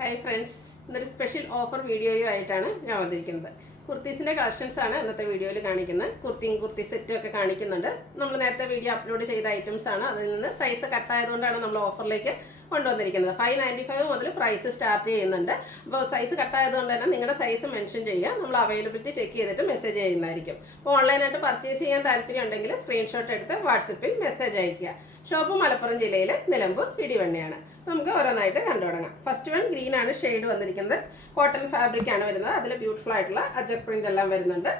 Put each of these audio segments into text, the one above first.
Hi friends, ഇന്നൊരു special offer വീഡിയോയുമായിട്ടാണ് ഞാൻ വന്നിരിക്കുന്നത്. കുർത്തീസിൻ്റെ കളക്ഷൻസാണ് ഇന്നത്തെ വീഡിയോയിൽ കാണിക്കുന്നത്. കുർത്തി സെറ്റും ഒക്കെ കാണിക്കുന്നുണ്ട്. നമ്മൾ നേരത്തെ വീഡിയോ അപ്ലോഡ് ചെയ്ത ഐറ്റംസ് ആണ്. അതിൽ നിന്ന് സൈസ് കട്ടായതുകൊണ്ടാണ് നമ്മൾ ഓഫറിലേക്ക് കൊണ്ടുവന്നിരിക്കുന്നത്. 595 മുതൽ പ്രൈസ് സ്റ്റാർട്ട് ചെയ്യുന്നുണ്ട്. അപ്പോൾ സൈസ് കട്ടായതുകൊണ്ട് തന്നെ നിങ്ങളുടെ സൈസ് മെൻഷൻ ചെയ്യുക. നമ്മൾ അവൈലബിലിറ്റി ചെക്ക് ചെയ്തിട്ട് മെസ്സേജ് ചെയ്യുന്നതായിരിക്കും. അപ്പോൾ ഓൺലൈനായിട്ട് പർച്ചേസ് ചെയ്യാൻ താല്പര്യം ഉണ്ടെങ്കിൽ സ്ക്രീൻഷോട്ട് എടുത്ത് വാട്സപ്പിൽ മെസ്സേജ് അയയ്ക്കുക. ഷോപ്പ് മലപ്പുറം ജില്ലയിലെ നിലമ്പൂർ ഇടിവണ്ണയാണ്. നമുക്ക് ഓരോന്നായിട്ട് കണ്ടു തുടങ്ങാം. ഫസ്റ്റ് വൺ ഗ്രീൻ ആണ് ഷെയ്ഡ് വന്നിരിക്കുന്നത്. കോട്ടൺ ഫാബ്രിക് ആണ് വരുന്നത്. അതിൽ ബ്യൂട്ടിഫുൾ ആയിട്ടുള്ള അജക് പ്രിന്റ് എല്ലാം വരുന്നുണ്ട്.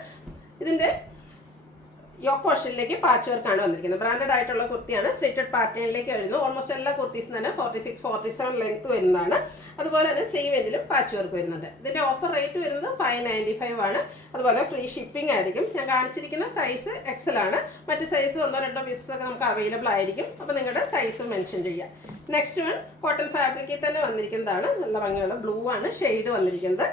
ഇതിൻ്റെ യോക്ക് പോർഷനിലേക്ക് പാച്ച് വർക്കാണ് വന്നിരിക്കുന്നത്. ബ്രാൻഡഡ് ആയിട്ടുള്ള കുർത്തിയാണ്. സ്ലിറ്റഡ് പാറ്റേണിലേക്ക് വരുന്നു. ഓൾമോസ്റ്റ് എല്ലാ കുർത്തീസും തന്നെ 46-47 ലെങ്ത് വരുന്നതാണ്. അതുപോലെ തന്നെ സ്ലീവ് എൻഡിലും പാച്ച് വർക്ക് വരുന്നുണ്ട്. ഇതിൻ്റെ ഓഫർ റേറ്റ് വരുന്നത് 595 ആണ്. അതുപോലെ ഫ്രീ ഷിപ്പിംഗ് ആയിരിക്കും. ഞാൻ കാണിച്ചിരിക്കുന്ന സൈസ് എക്സൽ ആണ്. മറ്റ് സൈസ് 1-2 പീസസ് ഒക്കെ നമുക്ക് അവൈലബിൾ ആയിരിക്കും. അപ്പോൾ നിങ്ങളുടെ സൈസ് മെൻഷൻ ചെയ്യാം. നെക്സ്റ്റ് വൺ കോട്ടൺ ഫാബ്രിക്കിൽ തന്നെ വന്നിരിക്കുന്നതാണ്. നല്ല ഭംഗിയുള്ള ബ്ലൂ ആണ് ഷെയ്ഡ് വന്നിരിക്കുന്നത്.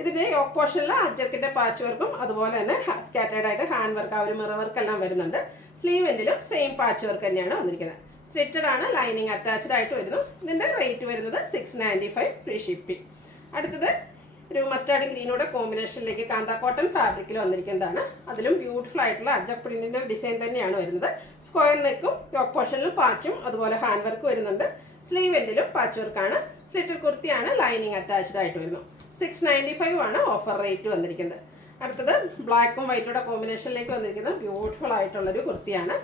ഇതിൻ്റെ യോക്ക് പോർഷനിൽ അജക്കിൻ്റെ പാച്ച് വർക്കും അതുപോലെ തന്നെ സ്കാറ്റേഡ് ആയിട്ട് ഹാൻഡ് വർക്ക്, ആ ഒരു മിറർ വർക്ക് എല്ലാം വരുന്നുണ്ട്. സ്ലീവ് എൻഡിലും സെയിം പാച്ച് വർക്ക് തന്നെയാണ് വന്നിരിക്കുന്നത്. സ്ലിറ്റഡ് ആണ്, ലൈനിങ് അറ്റാച്ച്ഡ് ആയിട്ട് വരുന്നു. ഇതിൻ്റെ റേറ്റ് വരുന്നത് 695 ഫ്രീ ഷിപ്പിംഗ്. അടുത്തത് ഒരു മസ്റ്റാർഡ് ഗ്രീനോടെ കോമ്പിനേഷനിലേക്ക് കാന്ത കോട്ടൺ ഫാബ്രിക്കിൽ വന്നിരിക്കുന്നതാണ്. അതിലും ബ്യൂട്ടിഫുൾ ആയിട്ടുള്ള അജക് പ്രിന്റിൻ്റെ ഡിസൈൻ തന്നെയാണ് വരുന്നത്. സ്ക്വയർ നെക്കും യോക്ക് പോർഷനിലും പാച്ചും അതുപോലെ ഹാൻഡ് വർക്ക് വരുന്നുണ്ട്. സ്ലീവ് എൻഡിലും പാച്ച് വർക്കാണ്. സ്ലിറ്റഡ് കുർത്തിയാണ്, ലൈനിങ് അറ്റാച്ച്ഡ് ആയിട്ട് വരുന്നു. 695 ആണ് ഓഫർ റേറ്റ് വന്നിരിക്കുന്നത്. അടുത്തത് ബ്ലാക്കും വൈറ്റോടെ കോമ്പിനേഷനിലേക്ക് വന്നിരിക്കുന്നത് ബ്യൂട്ടിഫുൾ ആയിട്ടുള്ളൊരു കുർത്തിയാണ്.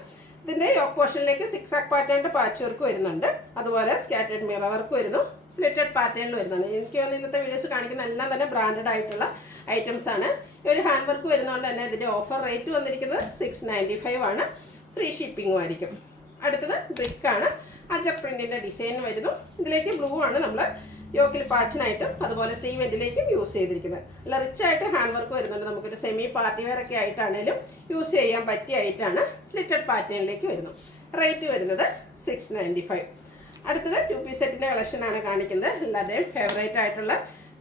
ഇതിൻ്റെ യോക്ക് പോർഷനിലേക്ക് സിക്സാക് പാറ്റേണിൻ്റെ പാച്ച് വർക്ക് വരുന്നുണ്ട്. അതുപോലെ സ്കാറ്റേഡ് മിറർ വർക്ക് വരുന്നു. സ്ലിറ്റഡ് പാറ്റേണിൽ വരുന്നുണ്ട്. എനിക്ക് തോന്നുന്നു ഇന്നത്തെ വീഡിയോസ് കാണിക്കുന്ന എല്ലാം തന്നെ ബ്രാൻഡഡ് ആയിട്ടുള്ള ഐറ്റംസ് ആണ്. ഈ ഒരു ഹാൻഡ് വർക്ക് വരുന്നതുകൊണ്ട് തന്നെ ഇതിൻ്റെ ഓഫർ റേറ്റ് വന്നിരിക്കുന്നത് 695 ആണ്. ഫ്രീ ഷിപ്പിംഗും ആയിരിക്കും. അടുത്തത് ബ്രിക്കാണ്. അജക് പ്രിന്റിൻ്റെ ഡിസൈൻ വരുന്നു. ഇതിലേക്ക് ബ്ലൂ ആണ് നമ്മൾ യോക്കിൽ പാച്ചിനായിട്ടും അതുപോലെ സ്ലീവ് എൻഡിലേക്കും യൂസ് ചെയ്തിരിക്കുന്നത്. നല്ല റിച്ച് ആയിട്ട് ഹാൻഡ് വർക്ക് വരുന്നുണ്ട്. നമുക്കൊരു സെമി പാർട്ടി വെയർ ഒക്കെ ആയിട്ടാണെങ്കിലും യൂസ് ചെയ്യാൻ പറ്റിയ ആയിട്ടാണ്. സ്ലിറ്റഡ് പാറ്റേണിലേക്ക് വരുന്നു. റേറ്റ് വരുന്നത് 695. അടുത്തത് 2 പീസ് സെറ്റിൻ്റെ കളക്ഷനാണ് കാണിക്കുന്നത്. എല്ലാവരുടെയും ഫേവറേറ്റ് ആയിട്ടുള്ള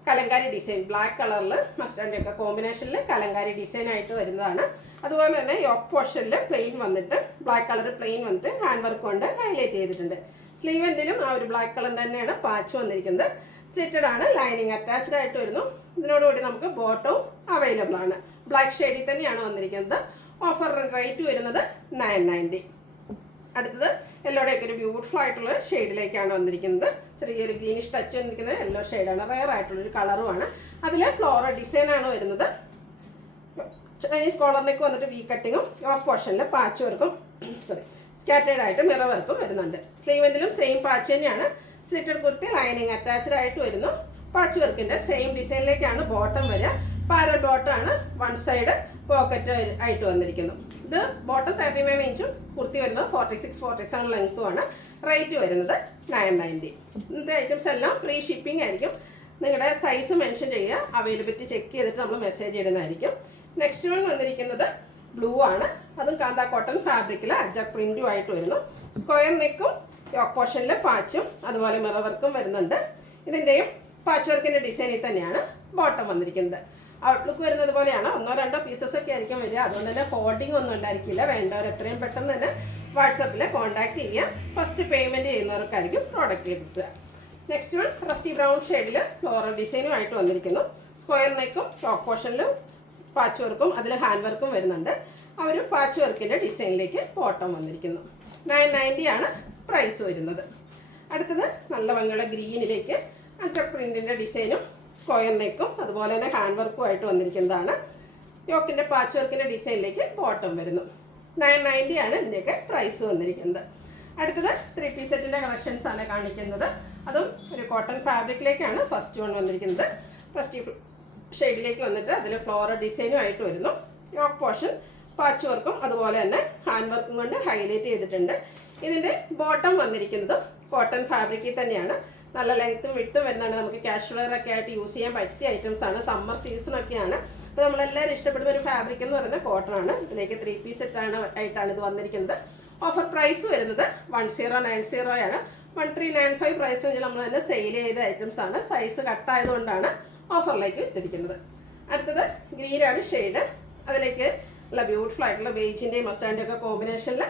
കലങ്കാരി ഡിസൈൻ, ബ്ലാക്ക് കളറിൽ മസ്റ്റാർഡിൻ്റെ ഒക്കെ കോമ്പിനേഷനിൽ കലങ്കാരി ഡിസൈൻ ആയിട്ട് വരുന്നതാണ്. അതുപോലെ തന്നെ യോക്ക് പോർഷനിൽ പ്ലെയിൻ വന്നിട്ട് ബ്ലാക്ക് കളർ പ്ലെയിൻ വന്നിട്ട് ഹാൻഡ് വർക്ക് കൊണ്ട് ഹൈലൈറ്റ് ചെയ്തിട്ടുണ്ട്. സ്ലീവ് എൻഡിലും ആ ഒരു ബ്ലാക്ക് കളർ തന്നെയാണ് പാച്ച് വന്നിരിക്കുന്നത്. സ്ലിറ്റഡ് ആണ്, ലൈനിങ് അറ്റാച്ച്ഡ് ആയിട്ട് വരുന്നു. ഇതിനോടുകൂടി നമുക്ക് ബോട്ടവും അവൈലബിൾ ആണ്. ബ്ലാക്ക് ഷെയ്ഡിൽ തന്നെയാണ് വന്നിരിക്കുന്നത്. ഓഫർ റേറ്റ് വരുന്നത് 990. അടുത്തത് യെല്ലോടെയൊക്കെ ഒരു ബ്യൂട്ടിഫുൾ ആയിട്ടുള്ള ഷെയ്ഡിലേക്കാണ് വന്നിരിക്കുന്നത്. ചെറിയൊരു ഗ്രീനിഷ് ടച്ച് വന്നിരിക്കുന്നത് യെല്ലോ ഷെയ്ഡാണ്. റയർ ആയിട്ടുള്ളൊരു കളറുമാണ്. അതിൽ ഫ്ലോറൽ ഡിസൈനാണ് വരുന്നത്. ചൈനീസ് കോളറിലേക്ക് വന്നിട്ട് വി കട്ടിങ്ങും യോക്ക് പോർഷനിൽ പാച്ച് വർക്കും സ്കാറ്റേഡ് ആയിട്ട് മിറർ വർക്കും വരുന്നുണ്ട്. സ്ലീവ് എൻഡിലും സെയിം പാച്ച് തന്നെയാണ്. സ്ലിറ്റഡ് കുർത്തി, ലൈനിങ് അറ്റാച്ച്ഡ് ആയിട്ട് വരുന്നു. പാച്ച് വർക്കിൻ്റെ സെയിം ഡിസൈനിലേക്കാണ് ബോട്ടം വരിക. പാരൽ ബോട്ടമാണ്, വൺ സൈഡ് പോക്കറ്റ് ആയിട്ട് വന്നിരിക്കുന്നു. ഇത് ബോട്ടം 39 ഇഞ്ചും കുർത്തി വരുന്നത് 46-47 ലെങ്ത്തുമാണ്. റേറ്റ് വരുന്നത് 990. ഇന്നത്തെ ഐറ്റംസ് എല്ലാം ഫ്രീ ഷിപ്പിംഗ് ആയിരിക്കും. നിങ്ങളുടെ സൈസ് മെൻഷൻ ചെയ്യുക. അവൈലബിലിറ്റി ചെക്ക് ചെയ്തിട്ട് നമ്മൾ മെസ്സേജ് ഇടുന്നതായിരിക്കും. നെക്സ്റ്റ് വൺ വന്നിരിക്കുന്നത് ബ്ലൂ ആണ്. അതും കാന്ത കോട്ടൺ ഫാബ്രിക്കിൽ അജക് പ്രിന്റും ആയിട്ട് വരുന്നു. സ്ക്വയർ നെക്കും യോക്ക് പോർഷനിൽ പാച്ചും അതുപോലെ മിറർ വർക്കും വരുന്നുണ്ട്. ഇതിൻ്റെയും പാച്ച് വർക്കിൻ്റെ ഡിസൈനിൽ തന്നെയാണ് ബോട്ടം വന്നിരിക്കുന്നത്. ഔട്ട്ലുക്ക് വരുന്നത് പോലെയാണ്. 1-2 പീസസ് ഒക്കെ ആയിരിക്കും വരിക. അതുകൊണ്ട് തന്നെ ഫോൾഡിംഗ് ഒന്നും ഉണ്ടായിരിക്കില്ല. വേണ്ടവർ എത്രയും പെട്ടെന്ന് തന്നെ വാട്സപ്പിൽ കോൺടാക്ട് ചെയ്യുക. ഫസ്റ്റ് പേയ്മെൻറ്റ് ചെയ്യുന്നവർക്കായിരിക്കും പ്രോഡക്റ്റ് കിട്ടുക. നെക്സ്റ്റ് വൺ റസ്റ്റി ബ്രൗൺ ഷെയ്ഡിൽ ഫ്ലോറൽ ഡിസൈനുമായിട്ട് വന്നിരിക്കുന്നു. സ്ക്വയർ നെക്കും യോക്ക് പോർഷനിലും പാച്ച് വർക്കും അതിൽ ഹാൻഡ് വർക്കും വരുന്നുണ്ട്. ആ ഒരു പാച്ച് വർക്കിൻ്റെ ഡിസൈനിലേക്ക് ബോട്ടം വന്നിരിക്കുന്നു. 990 ആണ് പ്രൈസ് വരുന്നത്. അടുത്തത് നല്ല ഭംഗിയുള്ള ഗ്രീനിലേക്ക് അജക് പ്രിന്റിൻ്റെ ഡിസൈനും സ്ക്വയർ നെക്കും അതുപോലെ തന്നെ ഹാൻഡ് വർക്കും ആയിട്ട് വന്നിരിക്കുന്നതാണ്. യോക്കിൻ്റെ പാച്ച് വർക്കിൻ്റെ ഡിസൈനിലേക്ക് ബോട്ടം വരുന്നു. 990 ആണ് ഇതിൻ്റെയൊക്കെ പ്രൈസ് വന്നിരിക്കുന്നത്. അടുത്തത് 3 പീസ് സെറ്റിൻ്റെ കളക്ഷൻസ് ആണ് കാണിക്കുന്നത്. അതും ഒരു കോട്ടൺ ഫാബ്രിക്കിലേക്കാണ് ഫസ്റ്റ് വൺ വന്നിരിക്കുന്നത്. ഫസ്റ്റ് ഷെയ്ഡിലേക്ക് വന്നിട്ട് അതിൽ ഫ്ലോറൽ ഡിസൈനും ആയിട്ട് വരുന്നു. യോക്ക് പോർഷൻ പാച്ച് വർക്കും അതുപോലെ തന്നെ ഹാൻഡ് വർക്കും കൊണ്ട് ഹൈലൈറ്റ് ചെയ്തിട്ടുണ്ട്. ഇതിൻ്റെ ബോട്ടം വന്നിരിക്കുന്നത് കോട്ടൺ ഫാബ്രിക്കിൽ തന്നെയാണ്. നല്ല ലെങ്ത്തും വിട്ടും വരുന്നതാണ്. നമുക്ക് കാഷ്വൽ ഒക്കെ ആയിട്ട് യൂസ് ചെയ്യാൻ പറ്റിയ ഐറ്റംസ് ആണ്. സമ്മർ സീസണൊക്കെയാണ്. അപ്പോൾ നമ്മളെല്ലാവരും ഇഷ്ടപ്പെടുന്ന ഒരു ഫാബ്രിക് എന്ന് പറയുന്നത് കോട്ടൺ ആണ്. ഇതിലേക്ക് 3 പീസ് സെറ്റാണ് ആയിട്ടാണ് ഇത് വന്നിരിക്കുന്നത്. ഓഫർ പ്രൈസ് വരുന്നത് 1090 ആണ്. 1395 പ്രൈസ് വെച്ച് നമ്മൾ തന്നെ സെയിൽ ചെയ്ത ഐറ്റംസ് ആണ്. സൈസ് കട്ടായതുകൊണ്ടാണ് ഓഫറിലേക്ക് ഇട്ടിരിക്കുന്നത്. അടുത്തത് ഗ്രീനാണ് ഷെയ്ഡ്. അതിലേക്ക് നല്ല ബ്യൂട്ടിഫുൾ ആയിട്ടുള്ള ബേജിൻ്റെയും മസ്റ്റാർഡിൻ്റെയും ഒക്കെ കോമ്പിനേഷനിൽ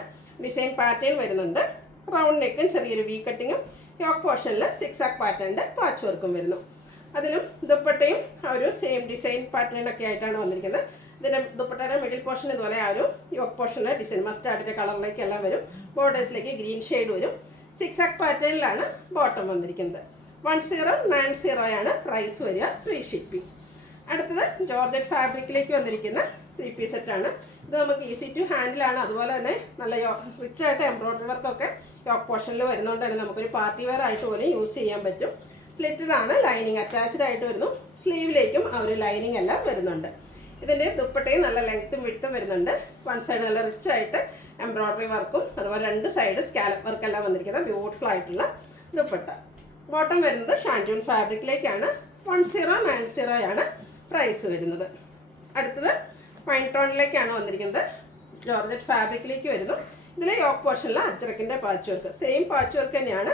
ഡിസൈൻ പാറ്റേൺ വരുന്നുണ്ട്. റൗണ്ട് നെക്കും ചെറിയൊരു വി കട്ടിങ്ങും യോക്ക് പോർഷനിൽ സിക്സാക് പാറ്റേണിൻ്റെ പാച്ച് വർക്കും വരുന്നു. അതിലും ദുപ്പട്ടയും ആ ഒരു സെയിം ഡിസൈൻ പാറ്റേണൊക്കെ ആയിട്ടാണ് വന്നിരിക്കുന്നത്. ഇതിൻ്റെ ദുപ്പട്ടയുടെ മിഡിൽ പോർഷൻ ഇതുപോലെ ആ ഒരു യോക്ക് പോർഷനിലെ ഡിസൈൻ മസ്റ്റാർഡിൻ്റെ കളറിലേക്കെല്ലാം വരും. ബോർഡേഴ്സിലേക്ക് ഗ്രീൻ ഷെയ്ഡ് വരും. 6 ആക്ക് പാറ്റേണിലാണ് ബോട്ടം വന്നിരിക്കുന്നത്. 1090 ആണ് പ്രൈസ് വരിക, ഫ്രീ ഷിപ്പിംഗ്. അടുത്തത് ജോർജറ്റ് ഫാബ്രിക്കിലേക്ക് വന്നിരിക്കുന്ന 3 പീസ് സെറ്റാണ്. ഇത് നമുക്ക് ഈസി ടു ഹാൻഡിലാണ്. അതുപോലെ തന്നെ നല്ല റിച്ച് ആയിട്ട് എംബ്രോയ്ഡറി വർക്കൊക്കെ യോക്ക് പോർഷനിൽ വരുന്നതുകൊണ്ട് തന്നെ നമുക്കൊരു പാർട്ടി വെയർ ആയിട്ട് പോലും യൂസ് ചെയ്യാൻ പറ്റും. സ്ലിറ്റഡ് ആണ്, ലൈനിങ് അറ്റാച്ച്ഡ് ആയിട്ട് വരുന്നു. സ്ലീവിലേക്കും ആ ഒരു ലൈനിങ് എല്ലാം വരുന്നുണ്ട്. ഇതിൻ്റെ ദുപ്പട്ടയും നല്ല ലെങ്ത്തും വിഡ്ത്തും വരുന്നുണ്ട്. വൺ സൈഡ് നല്ല റിച്ച് ആയിട്ട് എംബ്രോയ്ഡറി വർക്കും അതുപോലെ 2 സൈഡ് സ്കാലപ്പ് വർക്കെല്ലാം വന്നിരിക്കുന്ന ബ്യൂട്ടിഫുൾ ആയിട്ടുള്ള ദുപ്പട്ട. ബോട്ടം വരുന്നത് ഷാൻജൂൺ ഫാബ്രിക്കിലേക്കാണ്. 1090 ആണ് പ്രൈസ് വരുന്നത്. അടുത്തത് വൈൻ ടോണിലേക്കാണ് വന്നിരിക്കുന്നത്. ജോർജറ്റ് ഫാബ്രിക്കിലേക്ക് വരുന്നു. ഇതിലെ യോക്ക് പോർഷനിലെ അജ്രക്കിൻ്റെ patch work, same patch work തന്നെയാണ്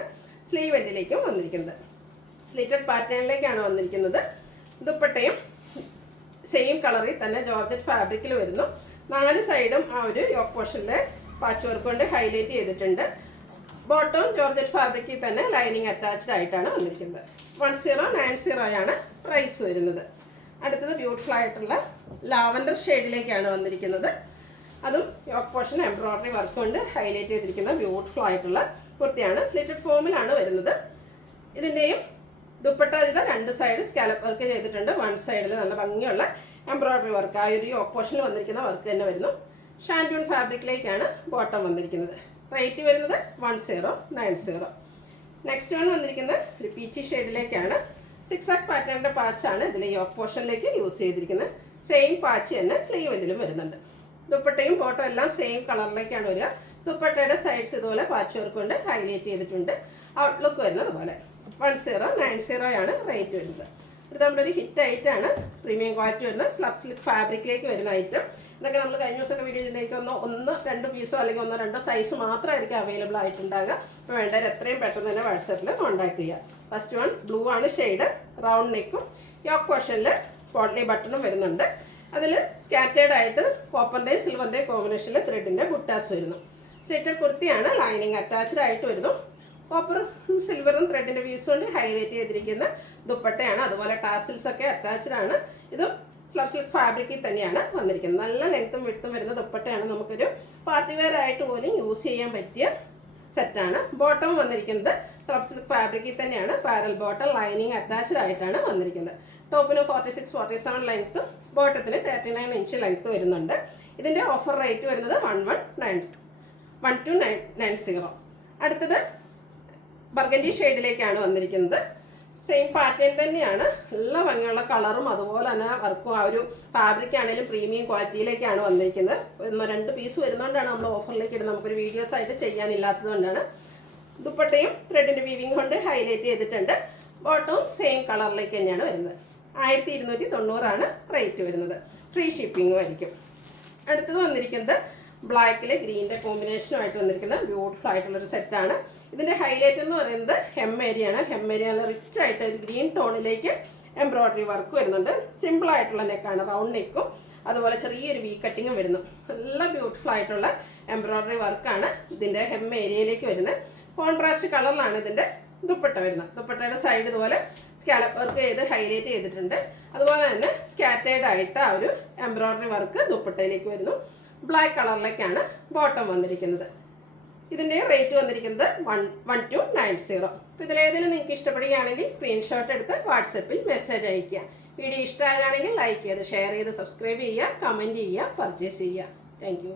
സ്ലീവ് എൻഡിലേക്കും വന്നിരിക്കുന്നത്. സ്ലിറ്റഡ് പാറ്റേണിലേക്കാണ് വന്നിരിക്കുന്നത്. ദുപ്പട്ടയും സെയിം കളറിൽ തന്നെ ജോർജറ്റ് ഫാബ്രിക്കിൽ വരുന്നു. 4 സൈഡും ആ ഒരു യോക്ക് പോർഷനിലെ പാച്ച് വർക്ക് കൊണ്ട് ഹൈലൈറ്റ് ചെയ്തിട്ടുണ്ട്. ബോട്ടവും ജോർജറ്റ് ഫാബ്രിക്കിൽ തന്നെ ലൈനിങ് അറ്റാച്ച്ഡ് ആയിട്ടാണ് വന്നിരിക്കുന്നത്. 1090 ആണ് പ്രൈസ് വരുന്നത്. അടുത്തത് ബ്യൂട്ടിഫുൾ ആയിട്ടുള്ള ലാവൻഡർ ഷെയ്ഡിലേക്കാണ് വന്നിരിക്കുന്നത്. അതും യോക്ക് പോർഷൻ എംബ്രോയ്ഡറി വർക്ക് കൊണ്ട് ഹൈലൈറ്റ് ചെയ്തിരിക്കുന്ന ബ്യൂട്ടിഫുൾ ആയിട്ടുള്ള കുർത്തിയാണ്. സ്ലിറ്റഡ് ഫോമിലാണ് വരുന്നത്. ഇതിൻ്റെയും ദുപ്പട്ടയുടെ 2 സൈഡ് സ്കാലപ്പ് വർക്ക് ചെയ്തിട്ടുണ്ട്. 1 സൈഡിൽ നല്ല ഭംഗിയുള്ള എംബ്രോയ്ഡറി വർക്ക്, ആ ഒരു യോക്ക് പോർഷനിൽ വന്നിരിക്കുന്ന വർക്ക് തന്നെ വരുന്നു. ഷാൻഡൂൺ ഫാബ്രിക്കിലേക്കാണ് ബോട്ടം വന്നിരിക്കുന്നത്. റേറ്റ് വരുന്നത് 1090. നെക്സ്റ്റ് വൺ വന്നിരിക്കുന്നത് ഒരു പീച്ചി ഷെയ്ഡിലേക്കാണ്. 6 ആക്ക് പാറ്റേണിൻ്റെ പാച്ചാണ് ഇതിൽ യോക്ക് പോർഷനിലേക്ക് യൂസ് ചെയ്തിരിക്കുന്നത്. സെയിം പാച്ച് തന്നെ സ്ലീവ് എൻഡിലും വരുന്നുണ്ട്. ദുപ്പട്ടയും ബോട്ടം എല്ലാം സെയിം കളറിലേക്കാണ് വരിക. ദുപ്പട്ടയുടെ സൈഡ്സ് ഇതുപോലെ പാച്ച് വർക്ക് കൊണ്ട് ഹൈലൈറ്റ് ചെയ്തിട്ടുണ്ട്. ഔട്ട്ലുക്ക് വരുന്നത് പോലെ 1090 ആണ് റേറ്റ് വരുന്നത്. ഇത് നമ്മളൊരു ഹിറ്റ് ആയിട്ടാണ് പ്രീമിയം ക്വാളിറ്റി വരുന്ന സ്ലബ് സിൽക്ക് ഫാബ്രിക്കിലേക്ക് വരുന്ന ഐറ്റം. ഇതൊക്കെ നമ്മൾ കഴിഞ്ഞ ദിവസമൊക്കെ വീഡിയോ ചെയ്യുന്നതിലേക്ക് 1-2 പീസോ അല്ലെങ്കിൽ 1-2 സൈസ് മാത്രമായിരിക്കും അവൈലബിൾ ആയിട്ടുണ്ടാകുക. അപ്പോൾ വേണ്ടവർ എത്രയും പെട്ടെന്ന് തന്നെ വാട്സാപ്പിൽ കോൺടാക്ട് ചെയ്യുക. ഫസ്റ്റ് വൺ ബ്ലൂ ആണ് ഷെയ്ഡ്, റൗണ്ട് നെക്കും യോക്ക് പോർഷനിൽ പോട്ട്ലി ബട്ടണും വരുന്നുണ്ട്. അതിൽ സ്കാറ്റേഡ് ആയിട്ട് കോപ്പറിൻ്റെയും സിൽവറിൻ്റെയും കോമ്പിനേഷനിൽ ത്രെഡിൻ്റെ ബുട്ടാസ് വരുന്നു. സ്ലിറ്റഡ് കുർത്തിയാണ്, ലൈനിങ് അറ്റാച്ച്ഡ് ആയിട്ട് വരുന്നു. കോപ്പറും സിൽവറും ത്രെഡിൻ്റെ വ്യൂസ് കൊണ്ട് ഹൈലൈറ്റ് ചെയ്തിരിക്കുന്ന ദുപ്പട്ടയാണ്. അതുപോലെ ടാസിൽസ് ഒക്കെ അറ്റാച്ച്ഡ് ആണ്. ഇതും സ്ലബ് സിൽക്ക് ഫാബ്രിക്കിൽ തന്നെയാണ് വന്നിരിക്കുന്നത്. നല്ല ലെങ്ത്തും വിഡ്ത്തും വരുന്ന ദുപ്പട്ടയാണ്. നമുക്കൊരു പാർട്ടി വെയർ ആയിട്ട് പോലും യൂസ് ചെയ്യാൻ പറ്റിയ സെറ്റാണ്. ബോട്ടം വന്നിരിക്കുന്നത് സ്ലബ് സിൽക്ക് ഫാബ്രിക്കിൽ തന്നെയാണ്. പാരൽ ബോട്ടം, ലൈനിങ് അറ്റാച്ച്ഡ് ആയിട്ടാണ് വന്നിരിക്കുന്നത്. ടോപ്പിന് 46-47 ലെങ്ത്ത്, ബോട്ടത്തിന് 39 ഇഞ്ച് ലെങ്ത്ത് വരുന്നുണ്ട്. ഇതിൻ്റെ ഓഫർ റേറ്റ് വരുന്നത് 1290. അടുത്തത് ബർഗൻഡി ഷെയ്ഡിലേക്കാണ് വന്നിരിക്കുന്നത്. സെയിം പാറ്റേൺ തന്നെയാണ്. നല്ല ഭംഗിയുള്ള കളറും അതുപോലെ തന്നെ വർക്കും. ആ ഒരു ഫാബ്രിക് ആണെങ്കിലും പ്രീമിയം ക്വാളിറ്റിയിലേക്കാണ് വന്നിരിക്കുന്നത്. 1-2 പീസ് വരുന്നതുകൊണ്ടാണ് നമ്മൾ ഓഫറിലേക്ക് ഇടുന്നത്. നമുക്കൊരു വീഡിയോസ് ആയിട്ട് ചെയ്യാനില്ലാത്തത് കൊണ്ടാണ്. ദുപ്പട്ടയും ത്രെഡിൻ്റെ വീവിങ് കൊണ്ട് ഹൈലൈറ്റ് ചെയ്തിട്ടുണ്ട്. ബോട്ടവും സെയിം കളറിലേക്ക് തന്നെയാണ് വരുന്നത്. 1290 ആണ് റേറ്റ് വരുന്നത്. ഫ്രീ ഷിപ്പിങ്ങും ആയിരിക്കും. അടുത്തത് വന്നിരിക്കുന്നത് ബ്ലാക്കിൽ ഗ്രീനിൻ്റെ കോമ്പിനേഷനുമായിട്ട് വന്നിരിക്കുന്ന ബ്യൂട്ടിഫുൾ ആയിട്ടുള്ളൊരു സെറ്റാണ്. ഇതിൻ്റെ ഹൈലൈറ്റ് എന്ന് പറയുന്നത് ഹെം ഏരിയയാണ്. ഹെം ഏരിയ നല്ല റിച്ച് ആയിട്ട് ഒരു ഗ്രീൻ ടോണിലേക്ക് എംബ്രോയ്ഡറി വർക്ക് വരുന്നുണ്ട്. സിമ്പിളായിട്ടുള്ള നെക്കാണ്, റൗണ്ട് നെക്കും അതുപോലെ ചെറിയൊരു വി കട്ടിങ്ങും വരുന്നു. നല്ല ബ്യൂട്ടിഫുൾ ആയിട്ടുള്ള എംബ്രോയ്ഡറി വർക്കാണ് ഇതിൻ്റെ ഹെം ഏരിയയിലേക്ക് വരുന്നത്. കോൺട്രാസ്റ്റ് കളറിലാണ് ഇതിൻ്റെ ദുപ്പട്ട വരുന്നത്. ദുപ്പട്ടയുടെ സൈഡ് ഇതുപോലെ സ്കാലപ്പ് വർക്ക് ചെയ്ത് ഹൈലൈറ്റ് ചെയ്തിട്ടുണ്ട്. അതുപോലെ തന്നെ സ്കാറ്റേഡ് ആയിട്ട് ആ ഒരു എംബ്രോയ്ഡറി വർക്ക് ദുപ്പട്ടയിലേക്ക് വരുന്നു. ബ്ലാക്ക് കളറിലേക്കാണ് ബോട്ടം വന്നിരിക്കുന്നത്. ഇതിൻ്റെ റേറ്റ് വന്നിരിക്കുന്നത് 1290. അപ്പോൾ ഇതിലേതെങ്കിലും നിങ്ങൾക്ക് ഇഷ്ടപ്പെടുകയാണെങ്കിൽ സ്ക്രീൻഷോട്ട് എടുത്ത് വാട്സപ്പിൽ മെസ്സേജ് അയയ്ക്കുക. വീഡിയോ ഇഷ്ടമാകുകയാണെങ്കിൽ ലൈക്ക് ചെയ്ത് ഷെയർ ചെയ്ത് സബ്സ്ക്രൈബ് ചെയ്യുക, കമൻറ്റ് ചെയ്യുക, പർച്ചേസ് ചെയ്യുക. താങ്ക്